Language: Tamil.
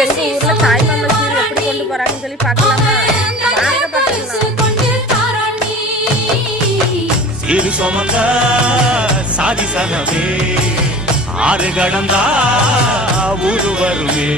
இன்னைக்கு எங்க ஊர்ல தாய்மாமன் சீர் எப்படி கொண்டு போறாங்கன்னு சொல்லி பார்க்கலாமா? வாங்க பார்க்கலாம். சீரு சுமந்த சாதி சனமே ஆறு கடந்தா ஊரு வருமே.